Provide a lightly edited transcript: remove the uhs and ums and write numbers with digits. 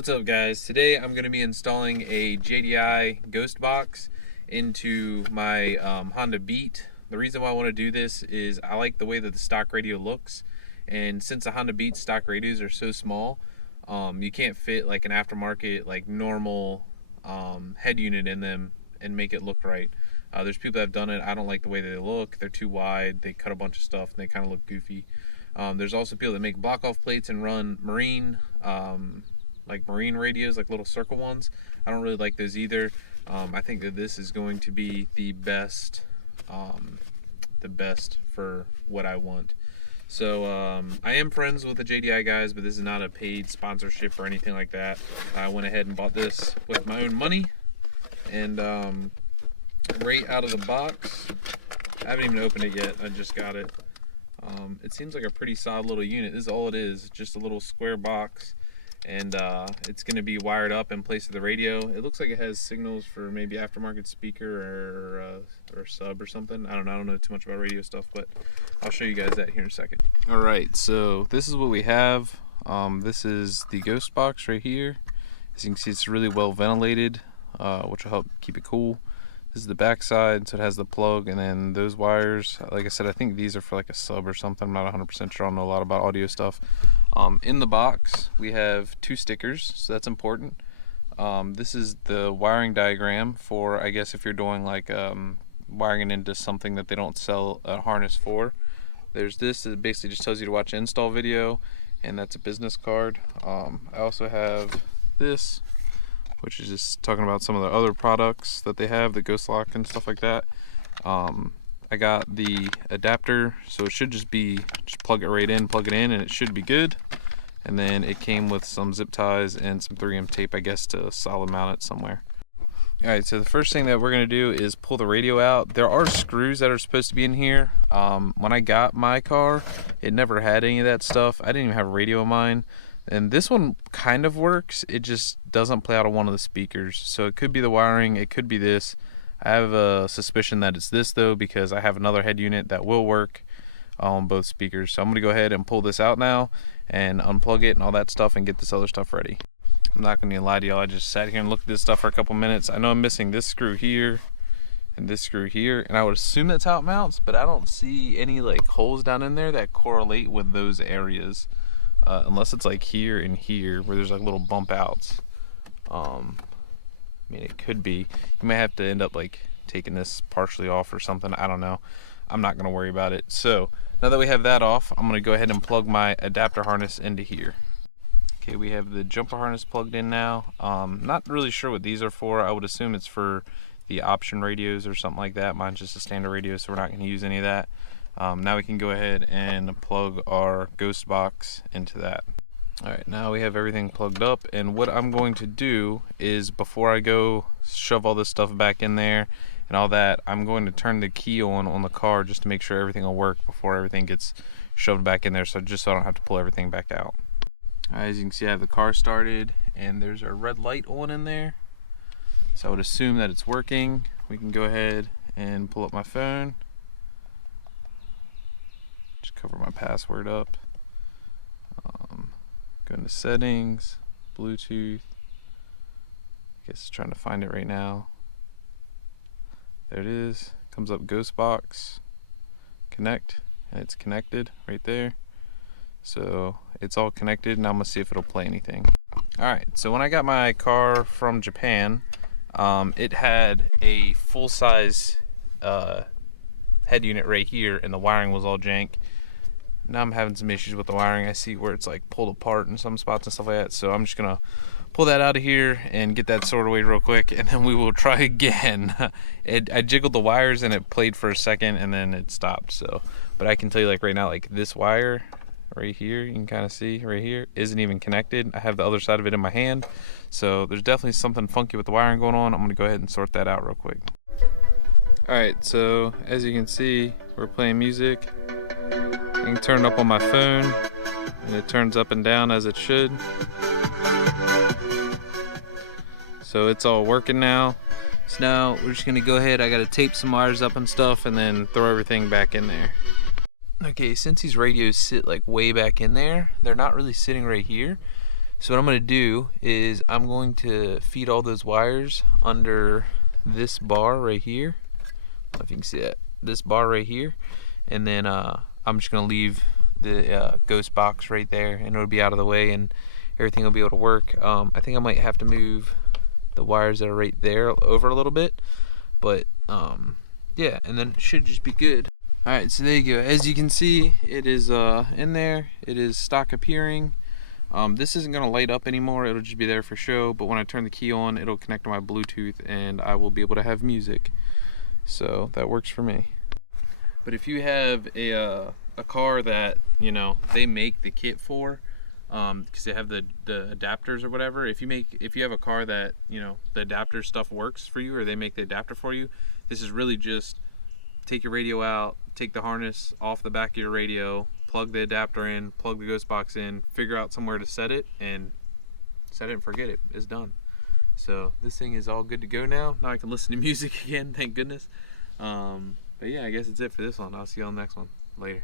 What's up, guys? Today I'm going to be installing a JDI ghost box into my Honda Beat. The reason why I want to do this is I like the way that the stock radio looks, and since the Honda Beat stock radios are so small, you can't fit like an aftermarket, like normal head unit in them and make it look right. There's people that have done it. I don't like the way they look. They're too wide. They cut a bunch of stuff and they kind of look goofy. There's also people that make block off plates and run marine radios, like little circle ones. I don't really like those either. I think that this is going to be the best for what I want. So I am friends with the JDI guys, but this is not a paid sponsorship or anything like that. I went ahead and bought this with my own money, and right out of the box, I haven't even opened it yet. I just got it. It seems like a pretty solid little unit. This is all it is, just a little square box, and it's going to be wired up in place of the radio. It looks like it has signals for maybe aftermarket speaker or sub or something. I don't know too much about radio stuff, but I'll show you guys that here in a second. Alright, so this is what we have. This is the ghost box right here. As you can see, it's really well ventilated, which will help keep it cool. This is the back side, so it has the plug, and then those wires, like I said, I think these are for like a sub or something. I'm not 100% sure. I don't know a lot about audio stuff. In the box, we have 2 stickers, so that's important. This is the wiring diagram for, I guess, if you're doing like wiring it into something that they don't sell a harness for. There's this that basically just tells you to watch an install video, and that's a business card. I also have this, which is just talking about some of the other products that they have, the Ghost Lock and stuff like that. I got the adapter, so it should just plug it right in, and it should be good. And then it came with some zip ties and some 3M tape, I guess, to solid mount it somewhere. Alright, so the first thing that we're going to do is pull the radio out. There are screws that are supposed to be in here. When I got my car, it never had any of that stuff. I didn't even have a radio in mine. And this one kind of works, it just doesn't play out of one of the speakers. So it could be the wiring, it could be this. I have a suspicion that it's this though, because I have another head unit that will work on both speakers. So I'm going to go ahead and pull this out now and unplug it and all that stuff and get this other stuff ready. I'm not going to lie to y'all, I just sat here and looked at this stuff for a couple minutes. I know I'm missing this screw here and this screw here, and I would assume that's how it mounts, but I don't see any like holes down in there that correlate with those areas. Unless it's like here and here where there's like little bump outs. I mean, it could be. You might have to end up like taking this partially off or something. I don't know. I'm not going to worry about it. So now that we have that off, I'm going to go ahead and plug my adapter harness into here. Okay, we have the jumper harness plugged in now. Not really sure what these are for. I would assume it's for the option radios or something like that. Mine's just a standard radio, so we're not going to use any of that. Now we can go ahead and plug our ghost box into that. Alright, now we have everything plugged up, and what I'm going to do is, before I go shove all this stuff back in there and all that, I'm going to turn the key on the car just to make sure everything will work before everything gets shoved back in there, so I don't have to pull everything back out. Alright, as you can see, I have the car started and there's a red light on in there, so I would assume that it's working. We can go ahead and pull up my phone. Just cover my password up. Go into settings, Bluetooth. I guess it's trying to find it right now. There it is. Comes up Ghost Box, connect, and it's connected right there. So it's all connected. Now I'm gonna see if it'll play anything. Alright, so when I got my car from Japan, it had a full-size head unit right here, and the wiring was all jank. Now I'm having some issues with the wiring. I see where it's like pulled apart in some spots and stuff like that, so I'm just gonna pull that out of here and get that sorted away real quick, and then we will try again. I jiggled the wires and it played for a second and then it stopped. So, but I can tell you, like right now, like this wire right here, you can kind of see right here, isn't even connected. I have the other side of it in my hand, so there's definitely something funky with the wiring going on. I'm gonna go ahead and sort that out real quick. Alright, so as you can see, we're playing music. I can turn it up on my phone, and it turns up and down as it should. So it's all working now. So now we're just gonna go ahead, I gotta tape some wires up and stuff, and then throw everything back in there. Okay, since these radios sit like way back in there, they're not really sitting right here. So what I'm going to do is I'm going to feed all those wires under this bar right here. I don't know if you can see that. This bar right here. And then I'm just going to leave the ghost box right there, and it'll be out of the way and everything will be able to work. I think I might have to move the wires that are right there over a little bit, but yeah, and then it should just be good. Alright, so there you go. As you can see, it is in there. It is stock appearing. This isn't going to light up anymore, it'll just be there for show, but when I turn the key on, it'll connect to my Bluetooth and I will be able to have music. So that works for me. But if you have a car that, you know, they make the kit for, because they have the adapters or whatever, if you have a car that, you know, the adapter stuff works for you, or they make the adapter for you, this is really just take your radio out, take the harness off the back of your radio, plug the adapter in, plug the ghost box in, figure out somewhere to set it, and set it and forget it. It's done. So this thing is all good to go now. Now I can listen to music again, thank goodness. But yeah, I guess that's it for this one. I'll see you on the next one. Later.